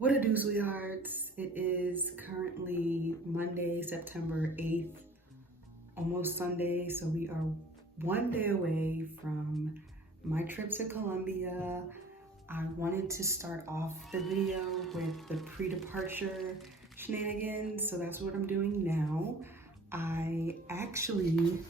What a do, sweethearts. It is currently Monday, September 8th, almost Sunday. So we are one day away from my trip to Colombia. I wanted to start off the video with the pre-departure shenanigans. So that's what I'm doing now. I actually,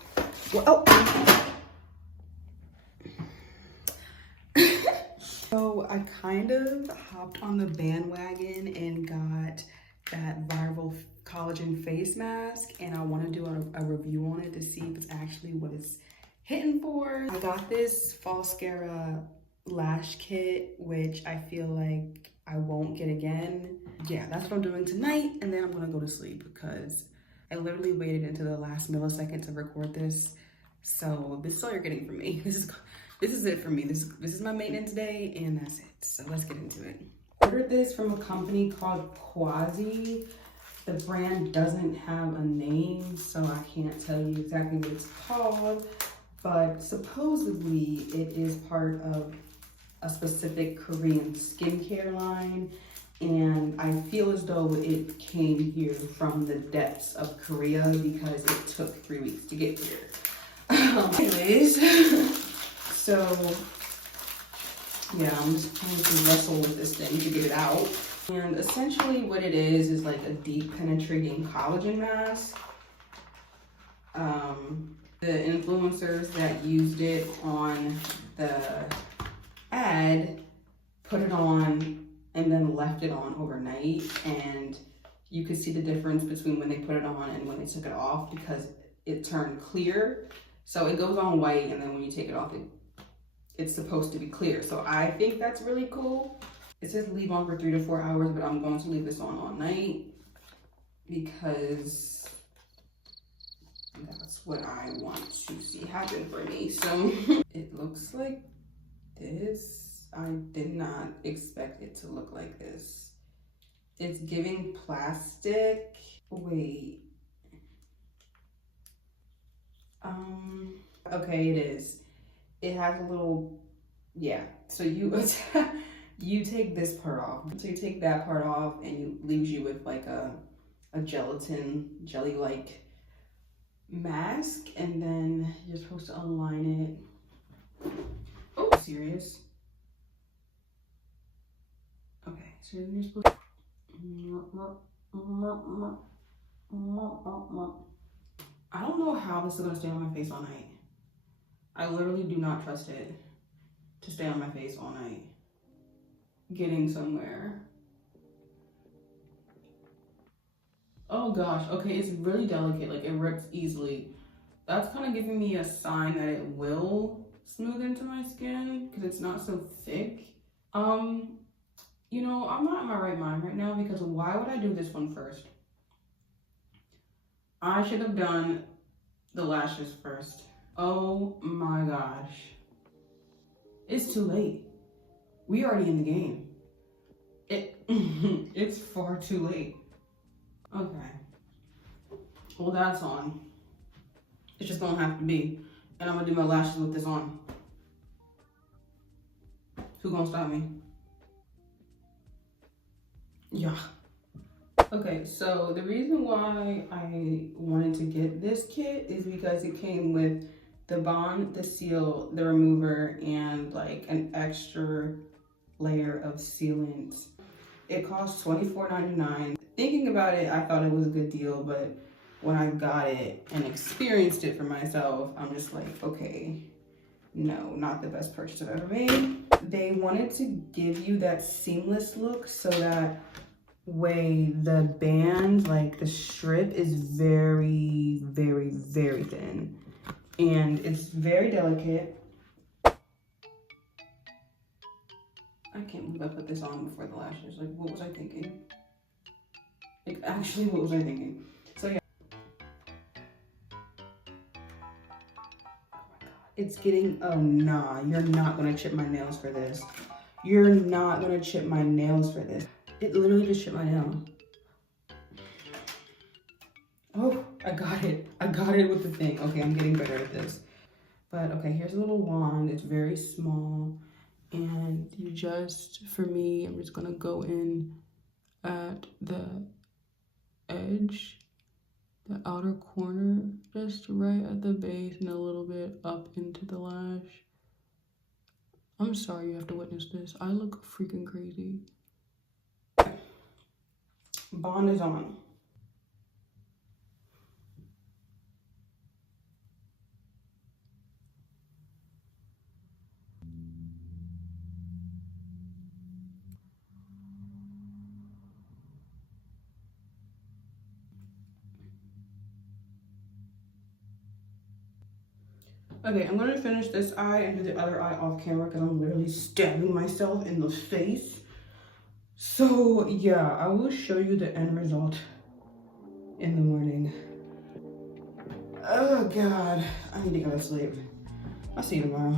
So I kind of hopped on the bandwagon and got that viral collagen face mask, and I want to do a review on it to see if it's actually what it's hitting for. I got this Falscara lash kit, which I feel like I won't get again. Yeah, that's what I'm doing tonight, and then I'm gonna go to sleep because I literally waited until the last millisecond to record this. So this is all you're getting from me. This is it for me. This is my maintenance day, and that's it. So let's get into it. Ordered this from a company called Quasi. The brand doesn't have a name, so I can't tell you exactly what it's called, but supposedly it is part of a specific Korean skincare line, and I feel as though it came here from the depths of Korea because it took 3 weeks to get here. Anyways. So, yeah, I'm just trying to wrestle with this thing to get it out. And essentially what it is like a deep penetrating collagen mask. The influencers that used it on the ad put it on and then left it on overnight. And you could see the difference between when they put it on and when they took it off because it turned clear. So it goes on white, and then when you take it off, it's supposed to be clear. So I think that's really cool. It says leave on for 3 to 4 hours, but I'm going to leave this on all night because that's what I want to see happen for me. So it looks like this. I did not expect it to look like this. It's giving plastic. Wait. Okay, it is. It has a little, yeah. So you take this part off. So you take that part off, and it leaves you with like a gelatin, jelly-like mask, and then you're supposed to unline it. Oh, serious? Okay, so you're supposed to. I don't know how this is gonna stay on my face all night. I literally do not trust it to stay on my face all night. Getting somewhere. Oh gosh, okay, it's really delicate, like it rips easily. That's kind of giving me a sign that it will smooth into my skin because it's not so thick. You know, I'm not in my right mind right now because why would I do this one first? I should have done the lashes first. Oh my gosh. It's too late. We already in the game. It's far too late. Okay. Well, that's on. It's just gonna have to be. And I'm gonna do my lashes with this on. Who gonna stop me? Yeah. Okay, so the reason why I wanted to get this kit is because it came with the bond, the seal, the remover, and like an extra layer of sealant. It cost $24.99. Thinking about it, I thought it was a good deal, but when I got it and experienced it for myself, I'm just like, okay, no, not the best purchase I've ever made. They wanted to give you that seamless look so that way the band, like the strip, is very, very, very thin. And it's very delicate. I can't believe I put this on before the lashes. Like, what was I thinking? Like, actually, what was I thinking? So yeah. Oh my God. It's getting, oh nah, you're not gonna chip my nails for this. You're not gonna chip my nails for this. It literally just chipped my nail. Oh, I got it. I got it with the thing. Okay, I'm getting better at this. But okay, here's a little wand. It's very small. And you just, for me, I'm just gonna go in at the edge, the outer corner, just right at the base and a little bit up into the lash. I'm sorry you have to witness this. I look freaking crazy. Bond is on. Okay, I'm gonna finish this eye and do the other eye off camera because I'm literally stabbing myself in the face. So yeah, I will show you the end result in the morning. Oh God, I need to go to sleep. I'll see you tomorrow.